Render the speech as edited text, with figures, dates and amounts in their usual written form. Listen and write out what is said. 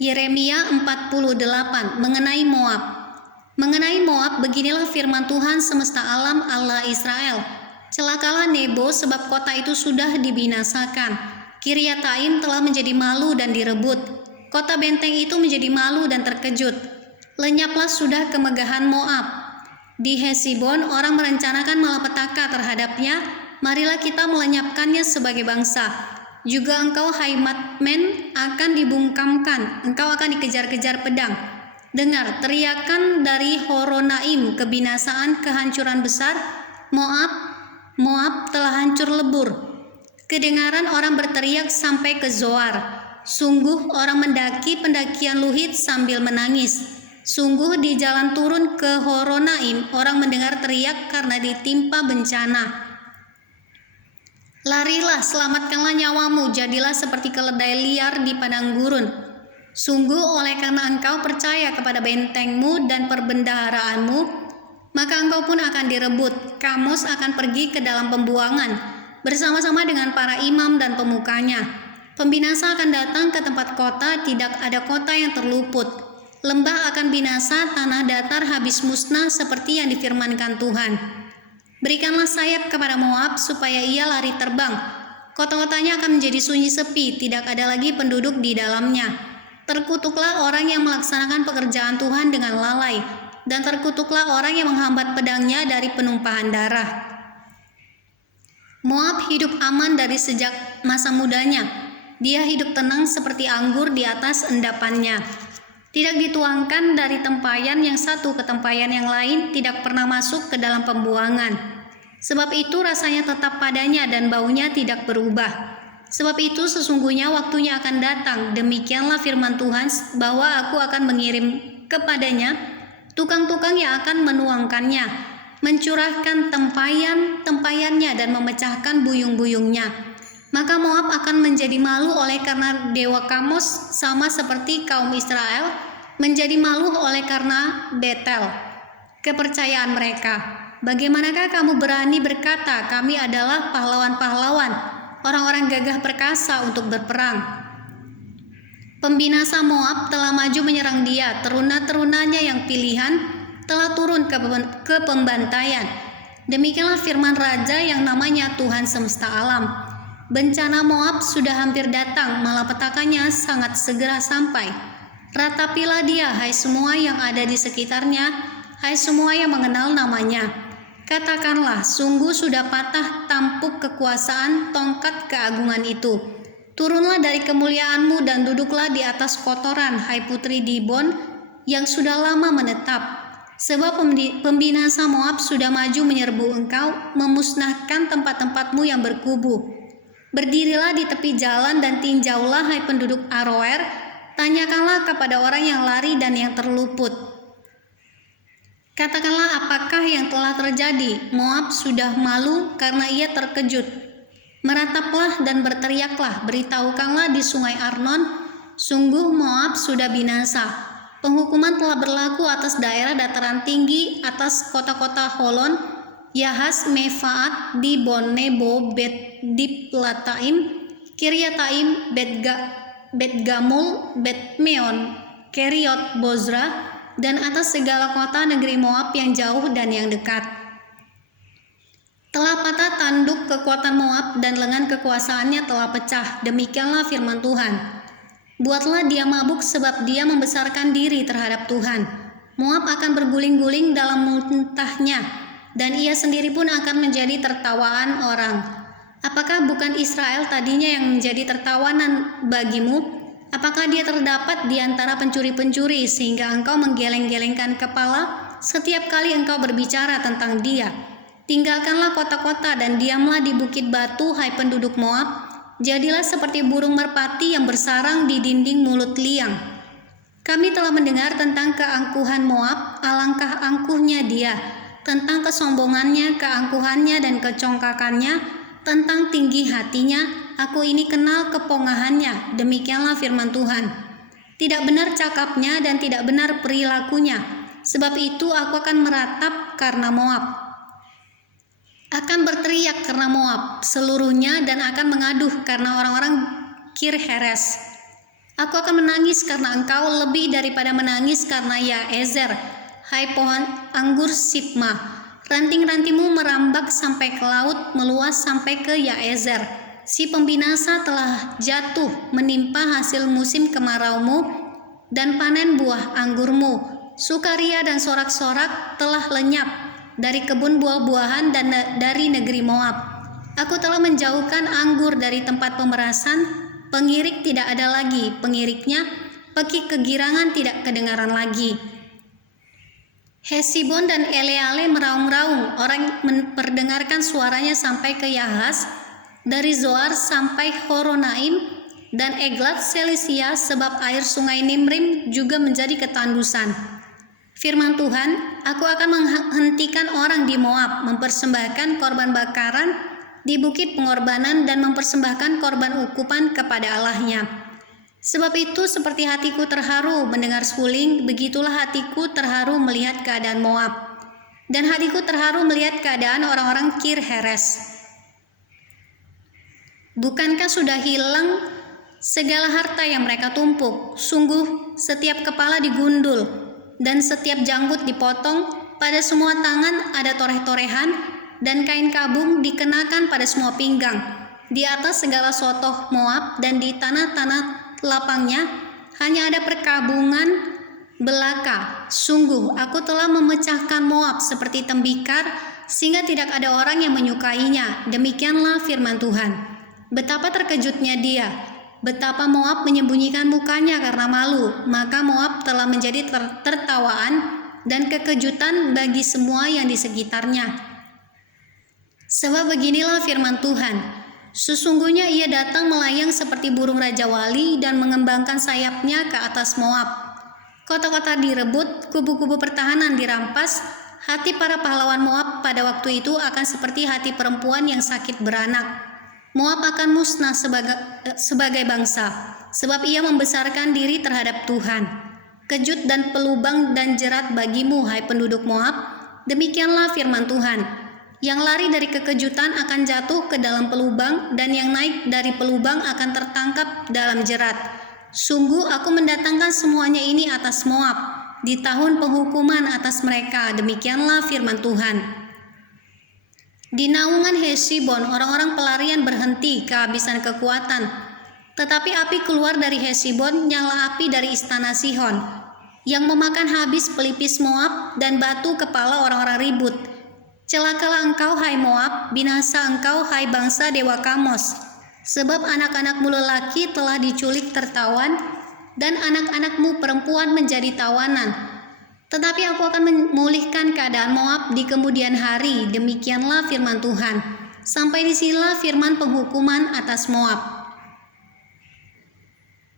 Yeremia 48 mengenai Moab. Mengenai Moab, beginilah firman Tuhan semesta alam, Allah Israel. Celakalah Nebo, sebab kota itu sudah dibinasakan. Kiryataim telah menjadi malu dan direbut. Kota benteng itu menjadi malu dan terkejut. Lenyaplah sudah kemegahan Moab. Di Hesibon orang merencanakan malapetaka terhadapnya. Marilah kita melenyapkannya sebagai bangsa. Juga engkau, hai Madmen, akan dibungkamkan. Engkau akan dikejar-kejar pedang. Dengar teriakan dari Horonaim, kebinasaan, kehancuran besar. Moab telah hancur lebur. Kedengaran orang berteriak sampai ke Zoar. Sungguh orang mendaki pendakian Luhit sambil menangis. Sungguh di jalan turun ke Horonaim orang mendengar teriak karena ditimpa bencana. Larilah, selamatkanlah nyawamu, jadilah seperti keledai liar di padang gurun. Sungguh oleh karena engkau percaya kepada bentengmu dan perbendaharaanmu, maka engkau pun akan direbut. Kamos akan pergi ke dalam pembuangan bersama-sama dengan para imam dan pemukanya. Pembinasa akan datang ke tempat kota, tidak ada kota yang terluput. Lembah akan binasa, tanah datar habis musnah seperti yang difirmankan Tuhan. Berikanlah sayap kepada Moab supaya ia lari terbang. Kota-kotanya akan menjadi sunyi sepi, tidak ada lagi penduduk di dalamnya. Terkutuklah orang yang melaksanakan pekerjaan Tuhan dengan lalai, dan terkutuklah orang yang menghambat pedangnya dari penumpahan darah. Moab hidup aman dari sejak masa mudanya. Dia hidup tenang seperti anggur di atas endapannya. Tidak dituangkan dari tempayan yang satu ke tempayan yang lain, tidak pernah masuk ke dalam pembuangan. Sebab itu rasanya tetap padanya dan baunya tidak berubah. Sebab itu sesungguhnya waktunya akan datang, demikianlah firman Tuhan, bahwa aku akan mengirim kepadanya tukang-tukang yang akan menuangkannya, mencurahkan tempayannya dan memecahkan buyung-buyungnya. Maka Moab akan menjadi malu oleh karena dewa Kamos, sama seperti kaum Israel menjadi malu oleh karena Betel, kepercayaan mereka. Bagaimanakah kamu berani berkata, kami adalah pahlawan-pahlawan, orang-orang gagah perkasa untuk berperang? Pembinasa Moab telah maju menyerang dia, teruna-terunanya yang pilihan telah turun ke pembantaian. Demikianlah firman Raja yang namanya Tuhan semesta alam. Bencana Moab sudah hampir datang, malapetakannya sangat segera sampai. Ratapilah dia, hai semua yang ada di sekitarnya, hai semua yang mengenal namanya. Katakanlah, sungguh sudah patah tampuk kekuasaan tongkat keagungan itu. Turunlah dari kemuliaanmu dan duduklah di atas kotoran, hai putri Dibon yang sudah lama menetap. Sebab pembinasa Moab sudah maju menyerbu engkau, memusnahkan tempat-tempatmu yang berkubu. Berdirilah di tepi jalan dan tinjaulah, hai penduduk Aroer, tanyakanlah kepada orang yang lari dan yang terluput. Katakanlah apakah yang telah terjadi. Moab sudah malu karena ia terkejut. Merataplah dan berteriaklah, beritahukanlah di sungai Arnon, sungguh Moab sudah binasa. Penghukuman telah berlaku atas daerah dataran tinggi, atas kota-kota Holon, Yahas, Mefaat, Dibon, Nebo, Bet-Diplataim, Kiryataim, Bet-Gamul, Bet-Meon, Keriot, Bozra, dan atas segala kota negeri Moab yang jauh dan yang dekat. Telah patah tanduk kekuatan Moab dan lengan kekuasaannya telah pecah. Demikianlah firman Tuhan. Buatlah dia mabuk sebab dia membesarkan diri terhadap Tuhan. Moab akan berguling-guling dalam muntahnya, dan ia sendiri pun akan menjadi tertawaan orang. Apakah bukan Israel tadinya yang menjadi tertawanan bagimu? Apakah dia terdapat di antara pencuri-pencuri sehingga engkau menggeleng-gelengkan kepala setiap kali engkau berbicara tentang dia? Tinggalkanlah kota-kota dan diamlah di bukit batu, hai penduduk Moab. Jadilah seperti burung merpati yang bersarang di dinding mulut liang. Kami telah mendengar tentang keangkuhan Moab, alangkah angkuhnya dia, tentang kesombongannya, keangkuhannya dan kecongkakannya, tentang tinggi hatinya. Aku ini kenal kepongahannya. Demikianlah firman Tuhan. Tidak benar cakapnya dan tidak benar perilakunya. Sebab itu aku akan meratap karena Moab, akan berteriak karena Moab seluruhnya, dan akan mengaduh karena orang-orang Kir Heres. Aku akan menangis karena engkau lebih daripada menangis karena Yaezer, hai pohon anggur Sibma. Ranting-rantingmu merambak sampai ke laut, meluas sampai ke Yaezer. Si pembinasa telah jatuh menimpa hasil musim kemaraumu dan panen buah anggurmu. Sukaria dan sorak-sorak telah lenyap dari kebun buah-buahan dan dari negeri Moab. Aku telah menjauhkan anggur dari tempat pemerasan. Pengirik tidak ada lagi, pengiriknya, pekik kegirangan tidak kedengaran lagi. Hesibon dan Eleale meraung-raung, orang memperdengarkan suaranya sampai ke Yahas, dari Zoar sampai Horonaim, dan Eglat Selisia, sebab air sungai Nimrim juga menjadi ketandusan. Firman Tuhan, aku akan menghentikan orang di Moab, mempersembahkan korban bakaran di bukit pengorbanan dan mempersembahkan korban ukupan kepada Allahnya. Sebab itu seperti hatiku terharu mendengar suling, begitulah hatiku terharu melihat keadaan Moab. Dan hatiku terharu melihat keadaan orang-orang Kir Heres. Bukankah sudah hilang segala harta yang mereka tumpuk? Sungguh setiap kepala digundul dan setiap janggut dipotong, pada semua tangan ada toreh-torehan, dan kain kabung dikenakan pada semua pinggang. Di atas segala sotoh Moab dan di tanah-tanah lapangnya hanya ada perkabungan belaka. Sungguh aku telah memecahkan Moab seperti tembikar, sehingga tidak ada orang yang menyukainya. Demikianlah firman Tuhan. Betapa terkejutnya dia, betapa Moab menyembunyikan mukanya karena malu. Maka Moab telah menjadi tertawaan dan kekejutan bagi semua yang di sekitarnya. Sebab beginilah firman Tuhan, sesungguhnya ia datang melayang seperti burung Raja Wali dan mengembangkan sayapnya ke atas Moab. Kota-kota direbut, kubu-kubu pertahanan dirampas. Hati para pahlawan Moab pada waktu itu akan seperti hati perempuan yang sakit beranak. Moab akan musnah sebagai bangsa, sebab ia membesarkan diri terhadap Tuhan. Kejut dan pelubang dan jerat bagimu, hai penduduk Moab. Demikianlah firman Tuhan. Yang lari dari kekejutan akan jatuh ke dalam pelubang, dan yang naik dari pelubang akan tertangkap dalam jerat. Sungguh aku mendatangkan semuanya ini atas Moab, di tahun penghukuman atas mereka. Demikianlah firman Tuhan. Di naungan Hesibon, orang-orang pelarian berhenti kehabisan kekuatan. Tetapi api keluar dari Hesibon, nyala api dari istana Sihon, yang memakan habis pelipis Moab dan batu kepala orang-orang ribut. Celakalah engkau, hai Moab, binasa engkau, hai bangsa dewa Kamos. Sebab anak-anakmu lelaki telah diculik tertawan, dan anak-anakmu perempuan menjadi tawanan. Tetapi aku akan memulihkan keadaan Moab di kemudian hari. Demikianlah firman Tuhan. Sampai disinilah firman penghukuman atas Moab.